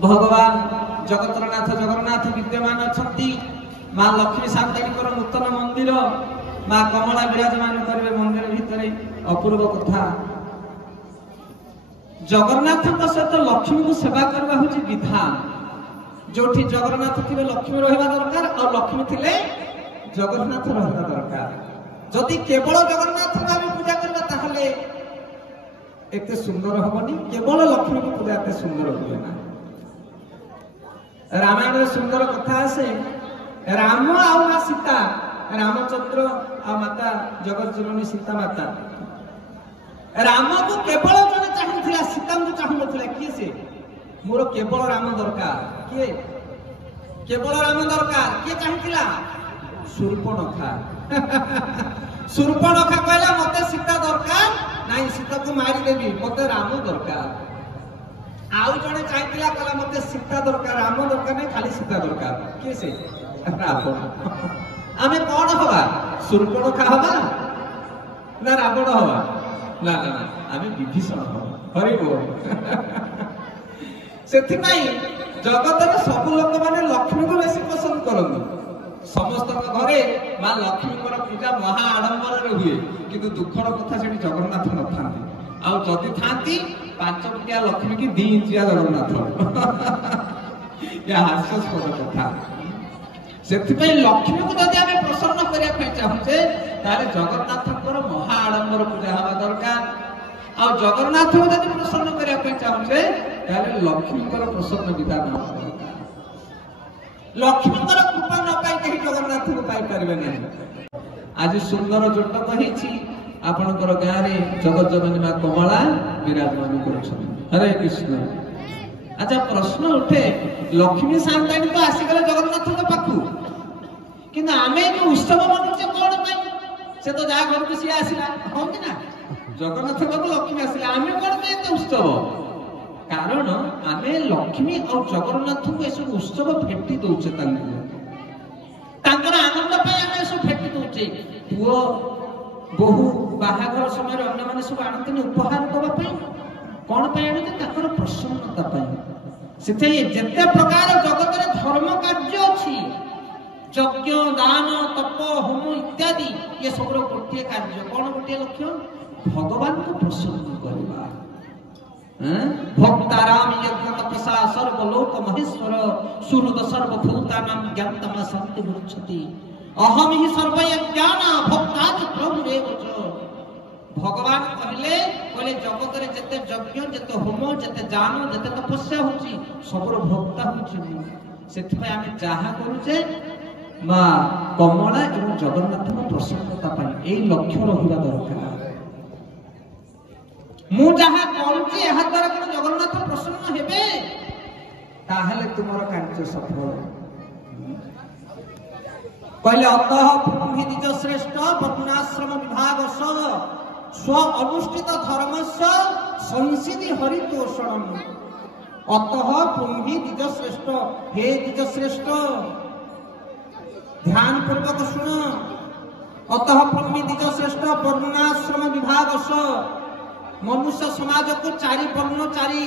भगवान जगतरनाथ जगन्नाथ विद्यमान अछंती माँ लक्ष्मी सान्ताणीकर नूतन मंदिर माँ कमला विराजमान करेंगे मंदिर भितर अपूर्व कथा जगन्नाथ सहित लक्ष्मी को सेवा करवा हूँ विधान जो जगन्नाथ थे लक्ष्मी रहा दरकार और लक्ष्मी थे जगन्नाथ रहा दरकार जदि केवल जगन्नाथ को आम पूजा करवा ताहले एते सुंदर हेनी केवल लक्ष्मी को पूजा एते सुंदर हुए ना रामायण सुंदर कथा आसे राम आ माँ सीता रामचंद्र आ माता जगत जननी सीता माता राम को केवल जने चाहूला सीता को चाहूला किए से मोर केवल राम दरकार किए केवल राम दरकार किए चाहूला शूर्पणखा शूर्पणखा कहला मते सीता दरकार नहीं सीता को मारिदेवी मते राम दरकार आउ जने चाहूला कहला मते सीता दरकार राम दरकार नहीं खाली सीता दरकार किए से रावण आमे कौन हवा शूर्पणखा हवा ना रावण हवा ना ना आमे विभीषण हवा हरि बोल से जगत सब लोक मैंने लक्ष्मी को बेसी पसंद करते समस्त घरे माँ लक्ष्मी पूजा महा आडंबर हुए किंतु दुखर कथा से जगन्नाथ न था आदि था 5 फुटिया लक्ष्मी की 2 इंचिया जगन्नाथ या हास्यास्पद कथा से लक्ष्मी को जब आम प्रसन्न करने चाहूचे जगन्नाथ महा आडंबर पूजा हवा दरकार आ जगन्नाथ को जब प्रसन्न करने चाहूचे लक्ष्मी प्रसन्न विधान लक्ष्मी कृपा न पाई कहीं जगन्नाथ को पाई पारे नहीं आज सुंदर जोटक आपणकर गाँव में जगत जननी माँ कमला विराजमान कर हरे कृष्ण अच्छा प्रश्न उठे लक्ष्मी सान्ताणी तो आसीगले जगन्नाथ पाखु कि आम जो उत्सव मनुचे कौन से तो जहाँ घर को सी आसला हाँ कि ना जगन्नाथ पाखु लक्ष्मी आसला आम कौन उत्सव कारण आम लक्ष्मी और जगन्नाथ को यह उत्सव भेटी दौचे आनंद आम सब भेटी दौचे पुओ बहु बाहाघर समय अन्य मैंने सब आनते उपहार देवाई कौन आनते प्रसन्नता से जिते प्रकार जगत धर्म कार्य अच्छी यज्ञ दान तप होम इत्यादि ये सब गोटे कार्य कौन गोटे लक्ष्य भगवान को प्रसन्न करवा भक्ताराम यज्ञ तपसा सर्वलोक महेश्वर सुहृद सर्वभूतानां ज्ञातमा शांति मुच्यति अहम ही सर्वयज्ञान भक्ताच प्रभुरेव च भगवान कहले जगत रे जते यज्ञ जते होम जते दान जते तपस्या होची सबर भक्ता होची सेति आम जहा करूचे माँ कमला एवं जगन्नाथ प्रसन्नता पाई ए लक्ष्य रहिबा दरकार मु जहा करूची एहा द्वारा कोन जगन्नाथ प्रसन्न हेबे ताहले तुमर कार्य सफल कहले अतः पुरोहित श्रेष्ठ वर्णाश्रम विभाग स्व अनुष्ठित धर्मस्य संसिधि हरितोषणम अतः पुरोहित श्रेष्ठ हे द्विज श्रेष्ठ ध्यान पूर्वक सुन अतः पुरोहित श्रेष्ठ वर्णाश्रम विभाग मनुष्य समाज को 4 वर्ण 4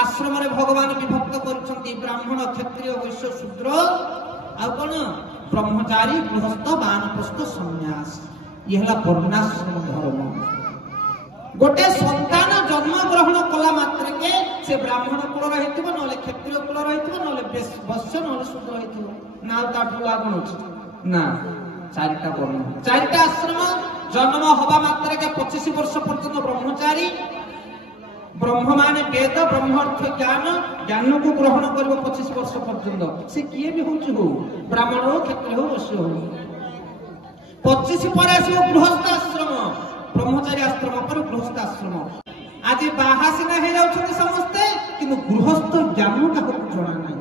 आश्रम रे भगवान विभक्त करछंती ब्राह्मण क्षत्रिय वैश्य शूद्र आ कोन ब्रह्मचारी गृहस्थ वानप्रस्थ सन्यास ये वर्णाश्रम धर्म गोटे संतान जन्म ग्रहण कला मात्र के से ब्राह्मण कुल रही ना क्षत्रिय कुल रही ना वैश्य ना शूद्र रही ना ताठूला कौन ना 4टा वर्ण 4टा आश्रम जन्म हवा मात्र के 25 वर्ष पर्यंत ब्रह्मचारी ब्रह्म माने वेद ब्रह्म अर्थ ज्ञान ज्ञान को ग्रहण कर 25 वर्ष पर्यंत से किए भी हो ब्राह्मण हो क्षत्रिय हो वैश्य हो 25 पर आसो गृहस्थ आश्रम ब्रह्मचारी आश्रम पर गृहस्थ आश्रम आज बाहा सिना हो जाउछथि समस्ते किंतु गृहस्थ ज्ञान का जणा नहीं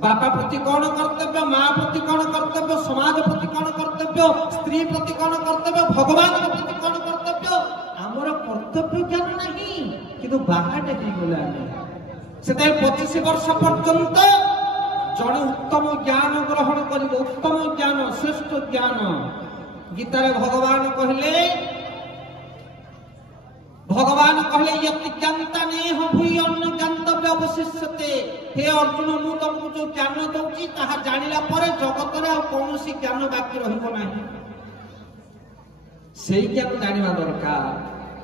बापा प्रति कौन कर्तव्य माँ प्रति कौन कर्तव्य समाज प्रति कौन कर्तव्य स्त्री प्रति कौन कर्तव्य भगवान प्रति कौन कर्तव्य आमर कर्तव्य ज्ञान नहीं किंतु बाहाटे गला से 25 वर्ष पर्यंत जड़े उत्तम ज्ञान ग्रहण कर उत्तम ज्ञान श्रेष्ठ ज्ञान गीतार भगवान कहले भगवान कहले यति ज्ञाता नेह भूय अन्न ज्ञातव्य अवशिष्यते। हे अर्जुन मु तुमको जो ज्ञान दउची ताहा जानिला परे जगत रे आ कोनोसी ज्ञान बाकी रहिबो नाही। सेई ज्ञान जानिबा दरकार।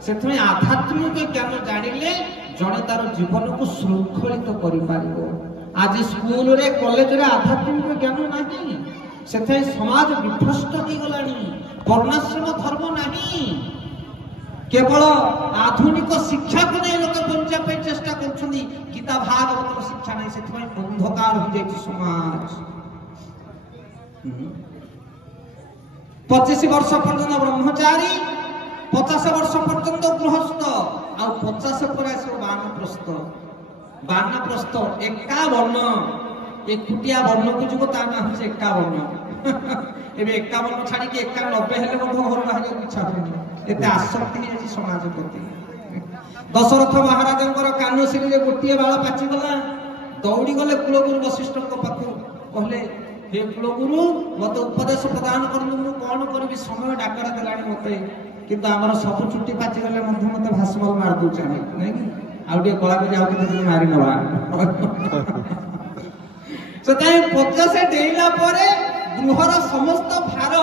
सेथमे आध्यात्मिक ज्ञान जानिले जणे तार जीवन को श्रृंखलित करि पारिबो। आज स्कूल रे कॉलेज रे आध्यात्मिक ज्ञान नाही, सेथे समाज विभ्रष्ट हो गलानी। वर्णाश्रम धर्म नाही, केवल आधुनिक शिक्षा को नहीं लोक बंचा पे चेष्टा करछुनी। गीता भागवत शिक्षा नहीं, सेथमे अंधकार हो जाय समाज। 25 वर्ष पर्यंत ब्रह्मचारी, 50 वर्ष पर्यंत गृहस्थ, आ 50 पर आसो वानप्रस्थ। वानप्रस्थ 51 एकुटिया वर्ण को जुगो ता ना होचे 51। एबे 51 छाड़ी के 91 हेले मधो घर बाहर इच्छा होनी। एते आसक्ति है समाज प्रति। दशरथ महाराजंकर कान सिरे गोटिए बाळ पाची गला, दौड़ी गले कुलगुरु वशिष्ठ को पाखु। कहले हे कुलगुरु मते उपदेश प्रदान करनु, मु कोन करबी, समय डाकरा देलानी मते, किंतु हमर सब छुट्टी पाची गले मधु मते भाषमल मार दउ चाहे नै कि आउटे कला को जाउ के मारि नवा। सताय 50 डेला परे गृहर समस्त भार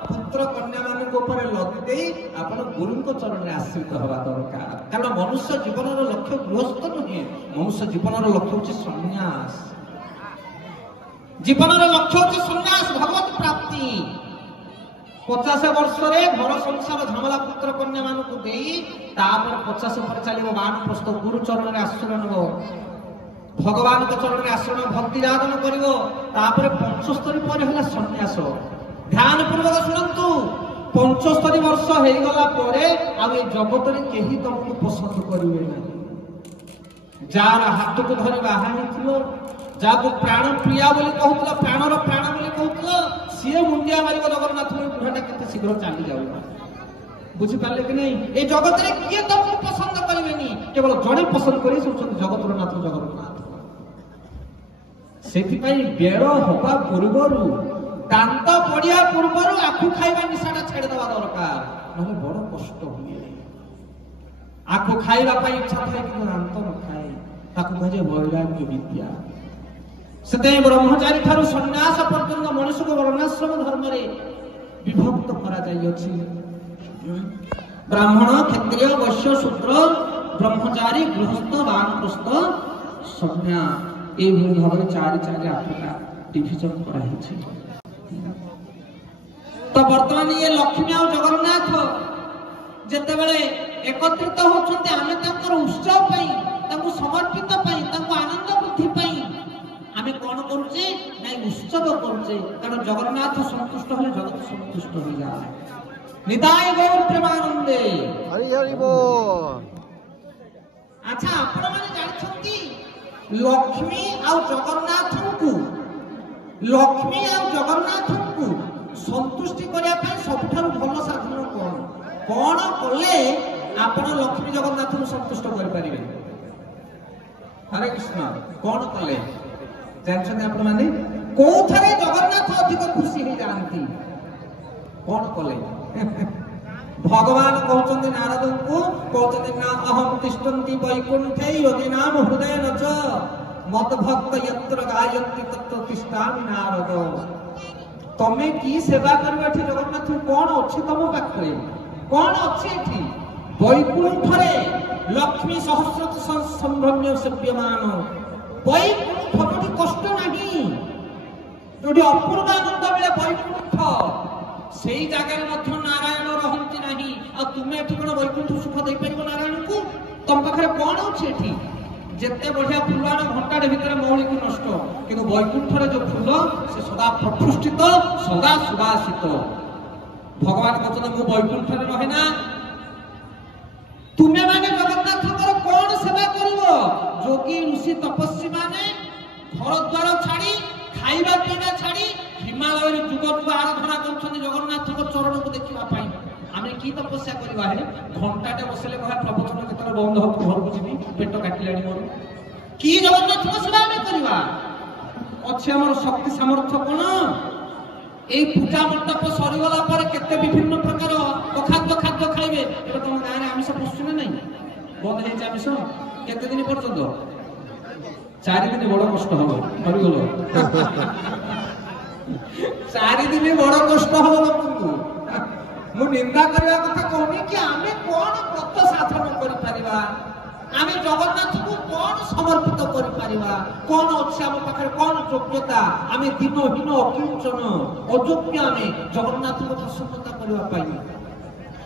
पुत्र कन्या मान ऊपर लदी दे आपण गुरु को चरण में आश्रित हवा दरकार। कारण मनुष्य जीवन लक्ष्य गृहस्थ नुहे, मनुष्य जीवन लक्ष्य होची सन्यास। जीवन लक्ष्य होची सन्यास, भगवत प्राप्ति। 50 वर्ष रे घर संसार झमला पुत्र कन्या मान को देई तापर 50 पर चलिबो वानप्रस्थ, गुरु चरण में आश्रय नबो, भगवान को चरण में आश्रय भक्ति साधन करिवो, तापर 75 पर होला सन्यास। ध्यान पूर्वक शुणु, 75 वर्ष हो गला परे आ ए जगत रे केही तुमको पसंद करिवे नहीं। जार हाथ को धरि बाहा हिथिलो, जाको प्राण प्रिया बोली कहउतला, प्राणर प्राण बोली कहउतला, सिए मुंडिया मारिबो जगन्नाथ बुढ़ाटा केते शीघ्र चाली जाऊ। बुझी पाले कि नहीं? ए जगत रे किए तुमको पसंद करिवे नहीं, केवल जणे पसंद करी सोचन जगतर नाथ जगन्नाथ। सेति पई बेड़ होबा पूर्वरु, दांत पड़िया पूर्वरु आखु खाइबा निशाटा छाड़ देवा दरकार, नहे बड़ कष्ट हुए। आखु खाइबा पई इच्छा थाए कि दांत न खाए, ताकु कहे वैराग्य विद्या। सेते ब्रह्मचारी ठारू सन्यास पर्यंत मनुष्य को वर्णाश्रम धर्म रे विभक्त करा जाई अछि। ब्राह्मण, क्षत्रिय, वैश्य, शूद्र, ब्रह्मचारी, गृहस्थ, वानप्रस्थ, सन्यास, ए भाव 4-8टा डिविजन करा हिछि। तो वर्तमान ये लक्ष्मी और जगन्नाथ जेते बेले एकत्रित होछन्ते, आमे तांकर उत्सव पई, तांको समर्पित पई, तांको आनंद वृद्धि पई आमे कोन करूचे नै उत्सव करूचे। कारण जगन्नाथ संतुष्ट होले जगत संतुष्ट हो जाए। निताय गौर प्रेमानंदे हरि हरि बोल। अच्छा, आपण माने जानिछन्ती लक्ष्मी और जगन्नाथ को, लक्ष्मी और जगन्नाथ को संतुष्टि करिया पे सबठारु भल साधन कोन कले आपण लक्ष्मी जगन्नाथ को संतुष्ट करि परिबे? हरे कृष्ण। कोन कले जानछन आपण माने? कोथरे जगन्नाथ अधिक खुशी हो जानती, कोन कले? भगवान कहते नारद को, कहते ना अहम तिष्ठन्ति वैकुंठे यदि नाम हृदय नच मत भक्त यत्र गायन्ति तत्र तिष्ठामि नारद। तमे की सेवा करबा थी जगन्नाथ? कोन अछि तम पाखरे? कोन अछि एठी? वैकुंठ रे लक्ष्मी सहस्र संभ्रम्य सेव्यमान। वैकुंठ कोठी कष्ट नाही, जोठी अपूर्व आनंद मिले वैकुंठ, सेई जागार मध्य नारायण रहंती नाही। आ तुमे एठी कोन वैकुंठ सुख देई परिबो नारायण को? तम पाखरे कोन अछि एठी? जेते बढ़िया फुलार घंटाटे भितर मौली को नष्ट, किंतु वैकुंठ रे जो फूल से सदा प्रफुष्टित, सदा सुवासित। भगवान कहते मु वैकुंठ रे रहे ना। तुमे माने जगन्नाथ कोन सेवा करिवो? जोगी ऋषि तपस्वी माने घर द्वार छाड़ी, खाइबा पीना छाड़ी हिमालय रे जुग जुग आराधना करछन जगन्नाथ को चरण को देखिबा पाई। आमे की तपस्या करबा हे? घंटाटे बसले कहा प्रवचन केतर बंद हो, घर को जीवी, पेट काटिलानी मोर। की जगन्नाथ को सेवा आमे करबा? अच्छे हमर शक्ति सामर्थ्य कोन? এই পূজা মଣ୍ଡପ ସରିଗଲା ପରେ କେତେ ବିଭିନ୍ନ ପ୍ରକାର ଅଖାଦ୍ୟ ଖାଦ୍ୟ ଖାଇବେ। ଏବେ ତମ ଗାଁରେ ଆମିଷ ପଶୁଛି ନା ନାହିଁ? ବନ୍ଦ ହେଇଛି ଆମିଷ କେତେ ଦିନ ପର୍ଯ୍ୟନ୍ତ? 4 ଦିନ ବଡ କଷ୍ଟ ହବ। ସରିଗଲ 4 ଦିନ ବଡ କଷ୍ଟ ହବ ଲୋକଙ୍କୁ। ମୁଁ ନିନ୍ଦା କରିବା କଥା କହୁନି କି ଆମେ କଣ ବ୍ରତ ସାଧନ କରିପାରିବା, ଆମେ ଜଗନ୍ନାଥଙ୍କୁ କଣ ସମର୍ପିତ କରିପାରିବା, କଣ ଅଛି ଆମ ପାଖରେ, କଣ ଯୋଗ୍ୟତା, ଆମେ ଦିନହୀନ ଅକିଞ୍ଚନ ଅଯୋଗ୍ୟ ଆମେ ଜଗନ୍ନାଥଙ୍କୁ ପ୍ରସନ୍ନତା କରିବା ପାଇଁ।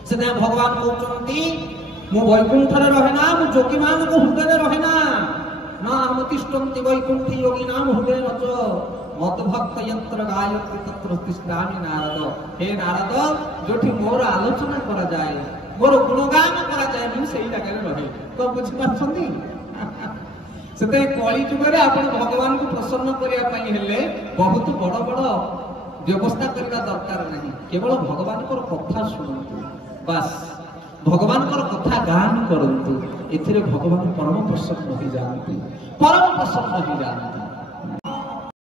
ସେଥିପାଇଁ ଭଗବାନ କହୁଛନ୍ତି ମୁଁ ବୈକୁଣ୍ଠରେ ରହେ ନା, ମୁଁ ଯୋଗୀ ମାନଙ୍କ ହୃଦୟରେ ରହେ ନା। ନା ଆମତିଷ୍ଠନ୍ତି ବୈକୁଣ୍ଠୀ ଯୋଗୀ ନାମ ହୃଦୟ ନଚ ମଦଭକ୍ତ ଯନ୍ତ୍ର ଗାୟତ୍ରୀ ତତ୍ର ତିଷ୍ଠାମି ନାରଦ। ହେ ନାରଦ, ଯୋଉଠି ମୋର ଆଲୋଚନା କରାଯାଏ, ମୋର ଗୁଣଗାନ କରାଯାଏ, ମୁଁ ସେଇ ଜାଗାରେ ରହେ। ତ ବୁଝିପାରୁଛନ୍ତି? ସେଥିପାଇଁ କଳି ଯୁଗରେ ଆପଣ ଭଗବାନଙ୍କୁ ପ୍ରସନ୍ନ କରିବା ପାଇଁ ହେଲେ ବହୁତ ବଡ ବଡ ବ୍ୟବସ୍ଥା କରିବା ଦରକାର ନାହିଁ। କେବଳ ଭଗବାନଙ୍କର କଥା ଶୁଣନ୍ତୁ, ବାସ୍ ଭଗବାନଙ୍କର କଥା ଗାନ କରନ୍ତୁ। ଏଥିରେ ଭଗବାନ ପରମ ପ୍ରସନ୍ନ ହେଇଯାଆନ୍ତି, ପରମ ପ୍ରସନ୍ନ ହେଇଯାଆନ୍ତି।